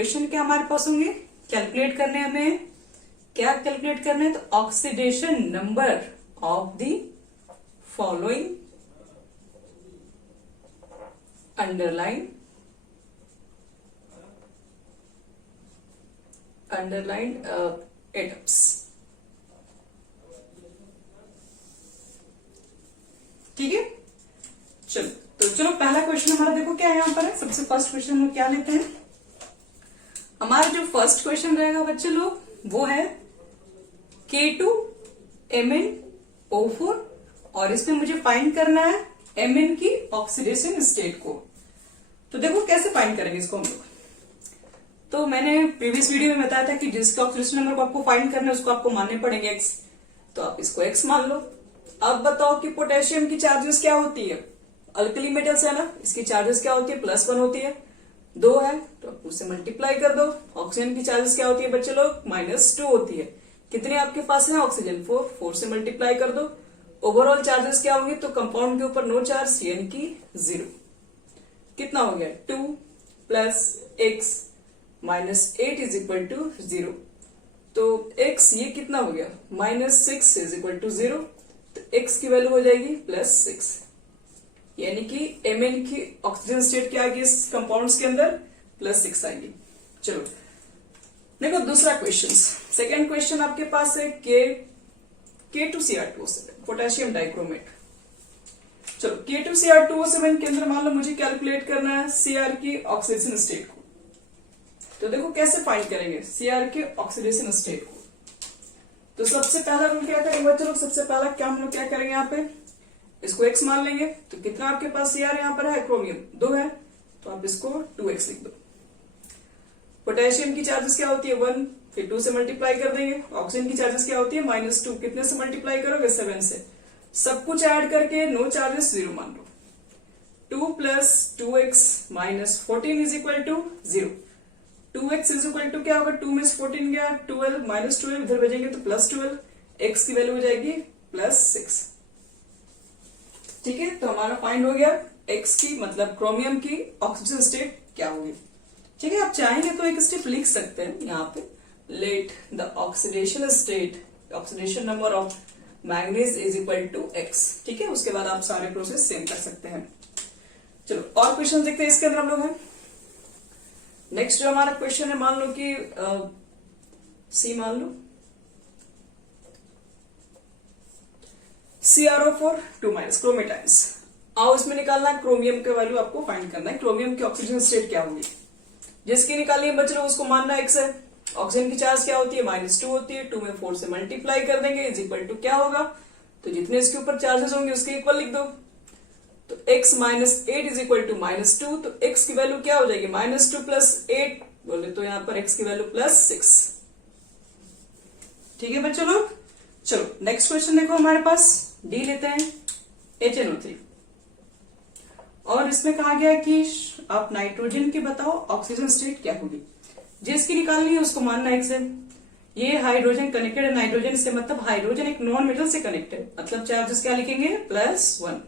Question क्या हमारे पास होंगे, कैलकुलेट करने हमें क्या कैलकुलेट करना है, तो oxidation number of the following underlined atoms. ठीक है, चलो पहला क्वेश्चन हमारा देखो क्या है यहाँ पर है। सबसे फर्स्ट क्वेश्चन हम क्या लेते हैं, हमारा जो फर्स्ट क्वेश्चन रहेगा बच्चे लोग वो है K2MnO4 और इसमें मुझे फाइंड करना है Mn की ऑक्सीडेशन स्टेट को। तो देखो कैसे फाइंड करेंगे इसको हम लोग। तो मैंने प्रीवियस वीडियो में बताया था कि जिसके ऑक्सीडेशन नंबर को आपको फाइंड करना है उसको आपको मानने पड़ेंगे x, तो आप इसको x मान लो। अब बताओ कि पोटेशियम की चार्जेस क्या होती है, अल्कली मेटल्स है ना, इसकी चार्जेस क्या होती है, +1 होती है, 2 है तो आप उससे मल्टीप्लाई कर दो। ऑक्सीजन की चार्जेस क्या होती है बच्चे लोग, -2 होती है। कितने आपके पास है ऑक्सीजन, 4 से मल्टीप्लाई कर दो। ओवरऑल चार्जेस क्या होंगे, तो कंपाउंड के ऊपर नो चार्ज यानी कि 0। कितना हो गया, 2 + x -8 = 0। तो x ये कितना हो गया, -6 = 0। तो x की वैल्यू हो जाएगी +6, यानी कि Mn की ऑक्सीजन स्टेट क्या आएगी इस कंपाउंड्स के अंदर, +6 आएगी। चलो देखो दूसरा क्वेश्चन, सेकेंड क्वेश्चन आपके पास है K2Cr2O7 पोटेशियम डाइक्रोमेट। चलो K2Cr2O7 के अंदर मान लो मुझे कैलकुलेट करना है Cr की ऑक्सीडेशन स्टेट को। तो देखो कैसे फाइंड करेंगे Cr के ऑक्सीडेशन स्टेट को। तो सबसे पहला रूल क्या करेंगे बच्चों लोग, सबसे पहला क्या हम लोग क्या करेंगे, यहाँ पे इसको x मान लेंगे। तो कितना आपके पास Cr यहाँ पर है, क्रोमियम 2 है तो आप इसको 2x लिख दो। पोटेशियम की चार्जेस क्या होती है 1, फिर 2 से मल्टीप्लाई कर देंगे। ऑक्सीजन की चार्जेस क्या होती है -2, कितने से मल्टीप्लाई करोगे 7 से। सब कुछ ऐड करके नो चार्जेस 0 मान लो। 2 + 2x - 14 = 0। 2x = क्या होगा, 2 में से 14 गया 12 -12 इधर भेजेंगे तो +12, x की वैल्यू हो जाएगी +6। ठीक है, तो हमारा फाइंड हो गया x की मतलब क्रोमियम की ऑक्सीजन स्टेट क्या होगी। ठीक है, आप चाहेंगे तो एक स्टेप लिख सकते हैं यहाँ पे, let the oxidation state oxidation number of manganese = x। ठीक है, उसके बाद आप सारे प्रोसेस सेम कर सकते हैं। चलो और क्वेश्चन देखते हैं इसके अंदर हम लोग हैं। नेक्स्ट जो हमारा क्वेश्चन है, मान लो कि सी मान लो CrO4 2- क्रोमेटाइन्स। आओ इसमें निकालना है क्रोमियम के वैल्यू, आपको फाइंड करना है क्रोमियम की ऑक्सीजन स्टेट क्या होगी। जिसकी निकालनी है बच्चों उसको मानना x है। ऑक्सीजन की चार्ज क्या होती है -2 होती है, 2 में 4 से मल्टीप्लाई कर देंगे = क्या होगा, तो जितने इसके ऊपर चार्जेस होंगे उसके इक्वल लिख दो। तो x -8 = -2, तो x की वैल्यू क्या हो जाएगी, -2 + 8 बोले तो यहाँ पर x की वैल्यू +6। ठीक है बच्चों लोग, चलो नेक्स्ट क्वेश्चन देखो हमारे पास डी लेते हैं HNO3 और इसमें कहा गया है कि आप नाइट्रोजन की बताओ ऑक्सीजन स्टेट क्या होगी। जिसकी निकालनी है उसको मानना x है। ये हाइड्रोजन कनेक्टेड है नाइट्रोजन से, मतलब हाइड्रोजन एक नॉन मेटल से कनेक्टेड, मतलब चार्जेस क्या लिखेंगे +1।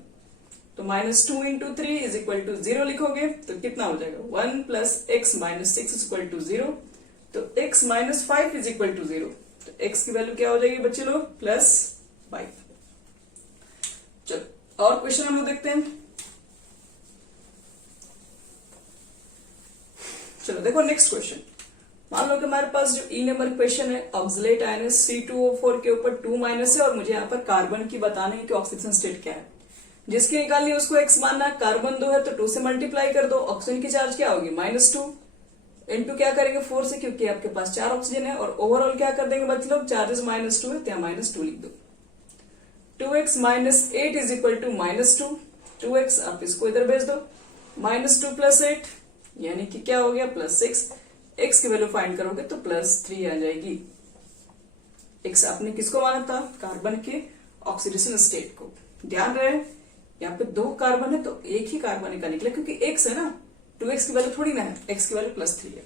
तो -2 × 3 = 0 लिखोगे तो कितना हो जाएगा, 1 + x - 6 = 0। तो x - 5 = 0, तो x की वैल्यू क्या हो जाएगी बच्चे लोग +5। चलो और क्वेश्चन हम लोग देखते हैं। चलो देखो नेक्स्ट क्वेश्चन, मान लो कि हमारे पास जो ई नंबर क्वेश्चन है ऑक्सलेट आयन C2O4 के ऊपर 2- है और मुझे यहाँ पर कार्बन की बताने है कि ऑक्सीजन स्टेट क्या है। जिसकी निकालनी है उसको x मानना है। कार्बन 2 है तो 2 से मल्टीप्लाई कर दो। ऑक्सीजन की चार्ज क्या होगी -2 इंटू क्या करेंगे 4 से, क्योंकि आपके पास 4 ऑक्सीजन है। और ओवरऑल क्या कर देंगे बच्चे लोग, चार्जेस -2 है तो यहाँ -2 लिख दो। 2x - 8 = -2, 2x आप इसको इधर भेज दो। -2 + 8 यानी कि क्या हो गया +6। x की वैल्यू फाइंड करोगे तो +3 आ जाएगी। x आपने किसको माना था, कार्बन के ऑक्सीडेशन स्टेट को। ध्यान रहे यहाँ पे 2 कार्बन है तो एक ही कार्बन का निकला, क्योंकि x है ना, 2x की वैल्यू थोड़ी ना है, x की वैल्यू +3 है।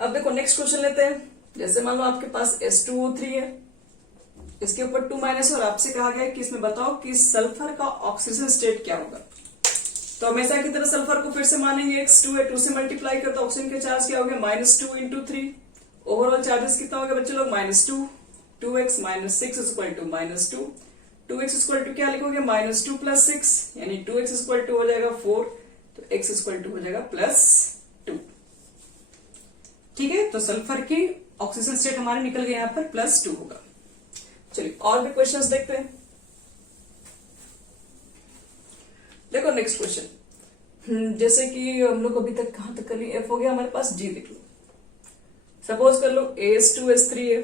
अब देखो नेक्स्ट क्वेश्चन लेते हैं। जैसे मान लो आपके पास H2O3 है, इसके ऊपर 2- और आपसे कहा गया है कि इसमें बताओ कि सल्फर का ऑक्सीजन स्टेट क्या होगा। तो हमेशा की तरह सल्फर को फिर से मानेंगे x2 है, 2 से मल्टीप्लाई करता ऑक्सीजन के चार्ज क्या हो गया -2 इंटू 3। ओवरऑल चार्जेस कितना हो गया बच्चे लोग -2, 2x minus 6 is equal to -2, 2x equal to क्या लिखोगे -2 प्लस 6 यानी 2x इक्वल टू हो जाएगा 4, तो x इक्वल टू हो जाएगा +2। ठीक है, तो सल्फर की ऑक्सीजन स्टेट हमारे निकल गए यहाँ पर +2 होगा। चलिए और भी क्वेश्चंस देखते हैं। देखो नेक्स्ट क्वेश्चन, जैसे कि हम लोग अभी तक कहां तक कर लिए, F हो गया हमारे पास, G देख लो। सपोज कर लो AS2S3 है,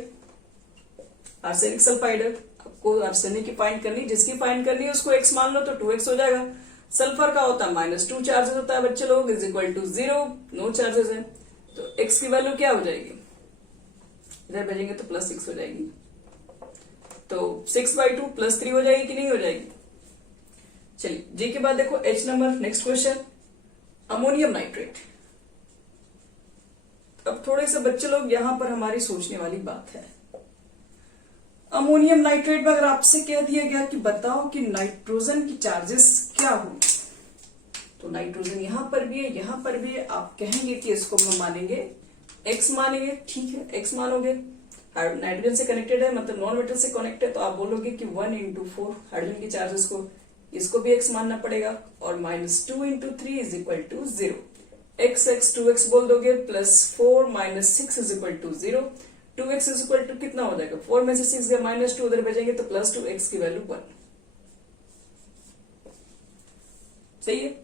आर्सेनिक सल्फाइड है, आपको आर्सेनिक की फाइंड करनी, जिसकी फाइंड करनी है उसको x मान लो तो 2x हो जाएगा। सल्फर का होता है -2 चार्जेस होता है बच्चे लोग, is equal to 0, no charges है, तो x की वैल्यू क्या हो जाएगी, इधर भेजेंगे तो +6 हो जाएगी, तो 6/2 +3 हो जाएगी कि नहीं हो जाएगी। चलिए जी के बाद देखो H number, next question, ammonium nitrate. अब थोड़े से बच्चे लोग यहां पर हमारी सोचने वाली बात है, अमोनियम नाइट्रेट में अगर आपसे कह दिया गया कि बताओ कि नाइट्रोजन की चार्जेस क्या होंगे, तो नाइट्रोजन यहां पर भी है, यहां पर भी है, आप कहेंगे कि इसको हम मानेंगे x मानेंगे, ठीक है x मानोगे, नाइट्रोजन से कनेक्टेड है मतलब नॉन मेटल से कनेक्टेड है, तो आप बोलोगे कि 1 इंटू 4 हाइड्रोजन की चार्जेस को, इसको भी x मानना पड़ेगा, और -2 into 3 is equal to 0, x 2x बोल दोगे, +4 - 6 is equal to 0, 2x is equal to कितना हो जाएगा, 4 में से 6 गया -2 उधर भेजेंगे तो +2, x की वैल्यू 1। सही है?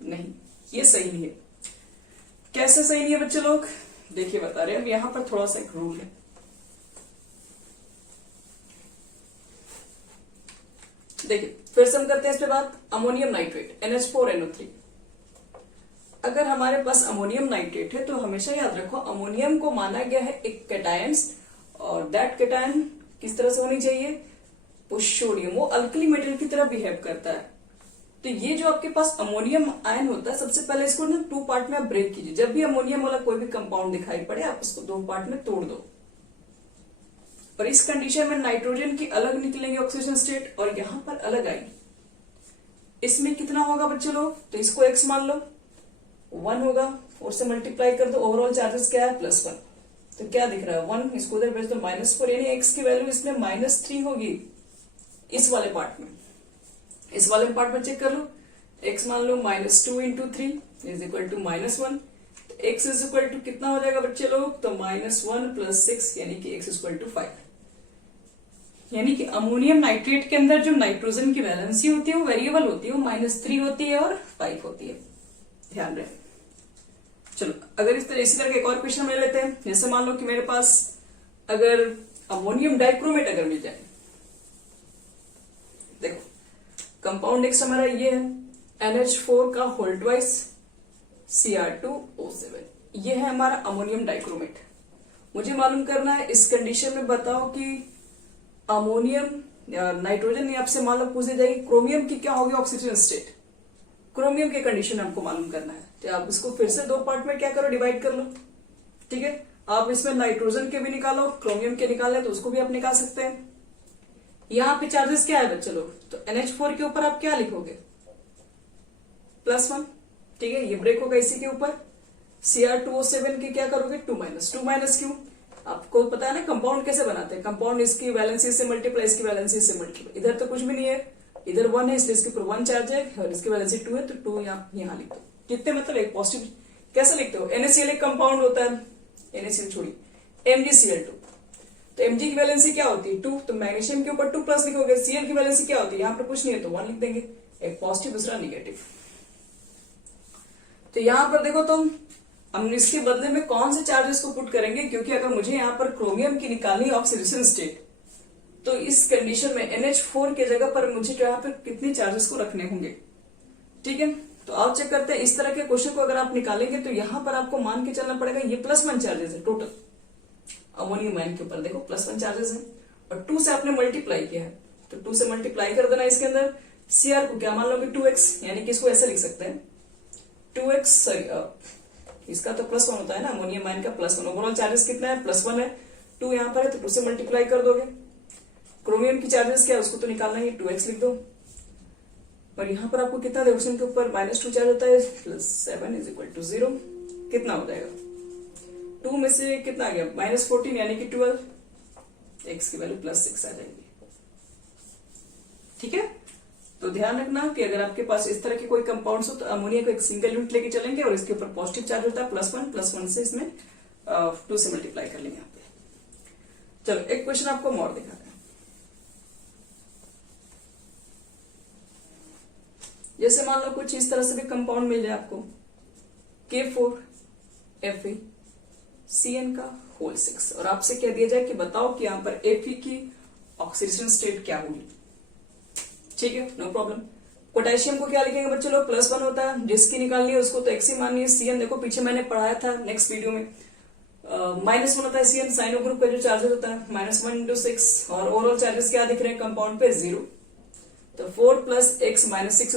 नहीं, ये सही नहीं है। कैसे सही नहीं है बच्चे लोग, देखिए बता रहे हैं, अब यहां पर थोड़ा सा एक रूल है। देखिए फिर से हम करते हैं इस पे बात, अमोनियम नाइट्रेट NH4NO3। अगर हमारे पास अमोनियम नाइट्रेट है तो हमेशा याद रखो अमोनियम को माना गया है एक कैटायंस, और दैट कैटायन किस तरह से होनी चाहिए, पुष्योडियम, वो अल्कली मेटल की तरह बिहेव करता है। तो ये जो आपके पास अमोनियम आयन होता है, सबसे पहले इसको ना 2 पार्ट में आप ब्रेक कीजिए। जब भी अमोनियम वाला कोई भी कंपाउंड दिखाई पड़े आप इसको 2 पार्ट में तोड़ दो, और इस कंडीशन में नाइट्रोजन की अलग निकलेंगे ऑक्सीजन स्टेट और यहां पर अलग आएगी। इसमें कितना होगा बच्चे लोग, तो इसको x मान लो, 1 होगा, 4 से मल्टीप्लाई कर दो, ओवरऑल चार्जेस क्या है +1, तो क्या दिख रहा है 1, इसको उधर भेज दो -4, यानी x की वैल्यू इसमें -3 होगी इस वाले पार्ट में। इस वाले पार्ट में चेक कर लो, x मान लो -2 into 3 is equal to -1, x is equal to कितना हो जाएगा बच्चे लोग, तो -1 + 6 यानी कि x इक्वल टू 5। यानी कि अमोनियम नाइट्रेट के अंदर जो नाइट्रोजन की वैलेंसी होती है वो वेरिएबल होती है, वो -3 होती है और 5 होती है, ध्यान रहे। चलो अगर इसी तरह के एक और क्वेश्चन ले लेते हैं, जैसे मान लो कि मेरे पास अगर अमोनियम डाइक्रोमेट अगर मिल जाए, देखो कंपाउंड एक्स हमारा ये है NH4 का होल ट्वाइस Cr2O7, ये है हमारा अमोनियम डाइक्रोमेट। मुझे मालूम करना है इस कंडीशन में बताओ कि अमोनियम नाइट्रोजन आपसे मान लो पूछी जाएगी क्रोमियम की क्या होगी ऑक्सीजन स्टेट, क्रोमियम के कंडीशन आपको मालूम करना है, तो आप इसको फिर से 2 पार्ट में क्या करो, डिवाइड कर लो। ठीक है, आप इसमें नाइट्रोजन के भी निकालो, क्रोमियम के निकाले तो उसको भी आप निकाल सकते हैं। यहाँ पे चार्जेस क्या है बच्चे लोग, तो NH4 के ऊपर आप क्या लिखोगे, +1, ठीक है, ये ब्रेक होगा इसी के ऊपर। Cr2O7 के क्या करोगे, 2 क्यों, आपको पता है ना कंपाउंड कैसे बनाते हैं, कंपाउंड इसकी वैलेंसी से मल्टीप्लाई, इसकी वैलेंसी से मल्टीप्लाई, इधर तो कुछ भी नहीं है, इधर 1 है इसलिए इसके ऊपर 1 चार्ज है, और इसकी वैलेंसी 2 है तो 2 यहाँ लिख दो। कितने मतलब एक पॉजिटिव, कैसे लिखते हो, NaCl एक कंपाउंड होता है, NaCl छोड़िए MgCl2, तो Mg की वैलेंसी क्या होती है 2, तो मैग्नीशियम के ऊपर 2+ लिखोगे, Cl की वैलेंसी क्या होती है, यहाँ पर कुछ नहीं है तो 1 लिख देंगे, एक पॉजिटिव दूसरा निगेटिव। तो यहाँ पर देखो तुम, हम इसके बदले में कौन से चार्जेस को पुट करेंगे, क्योंकि अगर मुझे यहाँ पर क्रोमियम की निकालनी ऑक्सीडेशन स्टेट, तो इस कंडीशन में NH4 के जगह पर मुझे जो यहाँ पर कितने चार्जेस को रखने होंगे। ठीक है, तो आप चेक करते हैं, इस तरह के क्वेश्चन को अगर आप निकालेंगे तो यहाँ पर आपको मान के चलना पड़ेगा ये +1 चार्जेस है टोटल अमोनियम आयन के ऊपर, देखो +1 चार्जेस है, और 2 से आपने मल्टीप्लाई किया है, तो 2 से मल्टीप्लाई कर देना इसके अंदर। Cr को क्या मान लोगे 2x, यानी कि इसको ऐसे लिख सकते हैं 2x, इसका तो +1 होता है ना, अमोनियम आयन का +1, ओवरऑल चार्जेस कितना है +1 है, 2 यहाँ पर है तो 2 से मल्टीप्लाई कर दोगे। क्रोमियम की चार्जेस क्या है उसको तो निकालना ही, 2x लिख दो, और यहाँ पर आपको कितना ऑक्सीजन के ऊपर -2 चार्ज होता है, +7 = 0। कितना हो जाएगा, 2 में से कितना आ गया, -14 यानी कि 12, x की वैल्यू +6 आ जाएगी। ठीक है, तो ध्यान रखना कि अगर आपके पास इस तरह के कोई कंपाउंड्स हो तो अमोनिया को एक सिंगल यूनिट लेके चलेंगे और इसके ऊपर पॉजिटिव चार्ज होता है +1 से इसमें 2 से मल्टीप्लाई कर लेंगे यहाँ पे। चलो एक क्वेश्चन आपको और दिखाते हैं। जैसे मान लो कुछ इस तरह से भी कंपाउंड मिल जाए आपको, K4FeCN का होल 6, और आपसे कह दिया जाए कि बताओ कि यहाँ पर Fe की ऑक्सीडेशन स्टेट क्या होगी। ठीक है, नो प्रॉब्लम। पोटेशियम को क्या लिखेंगे बच्चे लोग, +1 होता है, जिसकी निकालनी है उसको तो x ही माननी है। Cn देखो पीछे मैंने पढ़ाया था नेक्स्ट वीडियो में, -1 होता है Cn, साइनो ग्रुप का जो चार्जेस होता है -1 × 6, और ओवरऑल चार्जेस क्या दिख रहे हैं कंपाउंड पे, 0। तो 4 + x - 6 =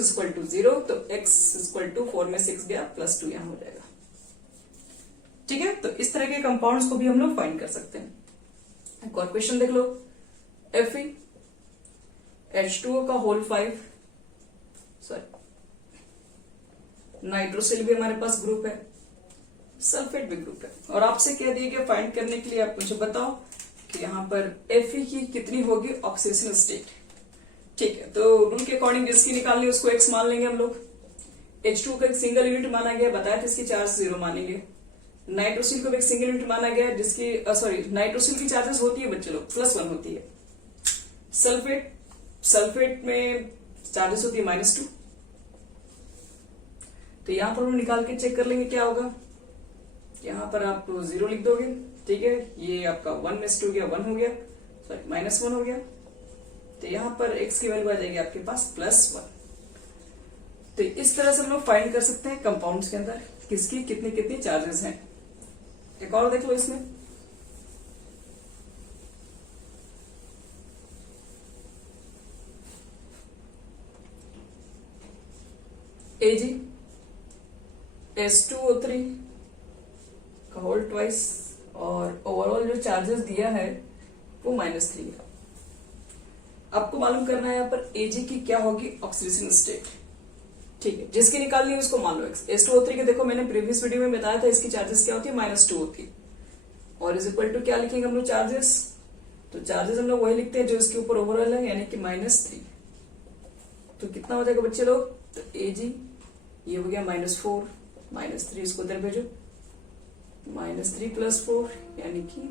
0, तो x = 4 में 6 गया, +2 यहां हो जाएगा। ठीक है, तो इस तरह के कंपाउंड्स को भी हम लोग फाइंड कर सकते हैं। एक और क्वेश्चन देख लो, FeH2O का होल 5, सॉरी नाइट्रोसिल भी हमारे पास ग्रुप है, सल्फेट भी ग्रुप है, और आपसे कह दिया गया फाइंड करने के लिए आप मुझे बताओ कि यहाँ पर Fe की कितनी होगी ऑक्सीडेशन स्टेट। ठीक है, तो रूल के अकॉर्डिंग जिसकी निकालनी है उसको x मान लेंगे हम लोग। H2 का एक सिंगल यूनिट माना गया, बताया था इसकी चार्ज 0 मानेंगे। नाइट्रोसिल को भी एक सिंगल यूनिट माना गया, जिसकी नाइट्रोसिल की चार्जेस होती है बच्चे लोग +1 होती है। सल्फेट में चार्जेस होती है -2। तो यहां पर हम निकाल के चेक कर लेंगे क्या होगा। यहां पर आप 0 लिख दोगे, ठीक है, ये आपका 1 हो गया, 1 हो गया, सॉरी -1 हो गया। तो यहां पर x की वैल्यू आ जाएगी आपके पास +1। तो इस तरह से हम लोग फाइंड कर सकते हैं कंपाउंड्स के अंदर किसकी कितनी कितनी चार्जेस हैं। एक और देख लो इसमें, AgH2O3 का होल ट्वाइस, और ओवरऑल जो चार्जेस दिया है वो -3 है। आपको मालूम करना है यहाँ पर Ag की क्या होगी ऑक्सीडेशन स्टेट। ठीक है, जिसकी निकालनी है उसको मान लो x। H2O3 के देखो मैंने प्रीवियस वीडियो में बताया था इसकी चार्जेस क्या होती है, -2 होती है, और = क्या लिखेंगे हम लोग चार्जेस, तो चार्जेस हम लोग वही लिखते हैं जो इसके ऊपर ओवरऑल है, यानी कि -3। तो कितना हो जाएगा बच्चे लोग, तो Ag ये हो गया -4, -3 इसको उधर भेजो, -3 + 4 यानी कि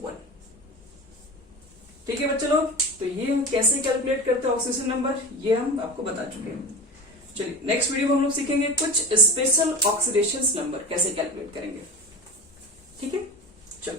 1। ठीक है बच्चे लोग, तो ये हम कैसे कैलकुलेट करते हैं ऑक्सीडेशन नंबर, ये हम आपको बता चुके हैं। चलिए नेक्स्ट वीडियो में हम लोग सीखेंगे कुछ स्पेशल ऑक्सीडेशन नंबर कैसे कैलकुलेट करेंगे। ठीक है, चलो।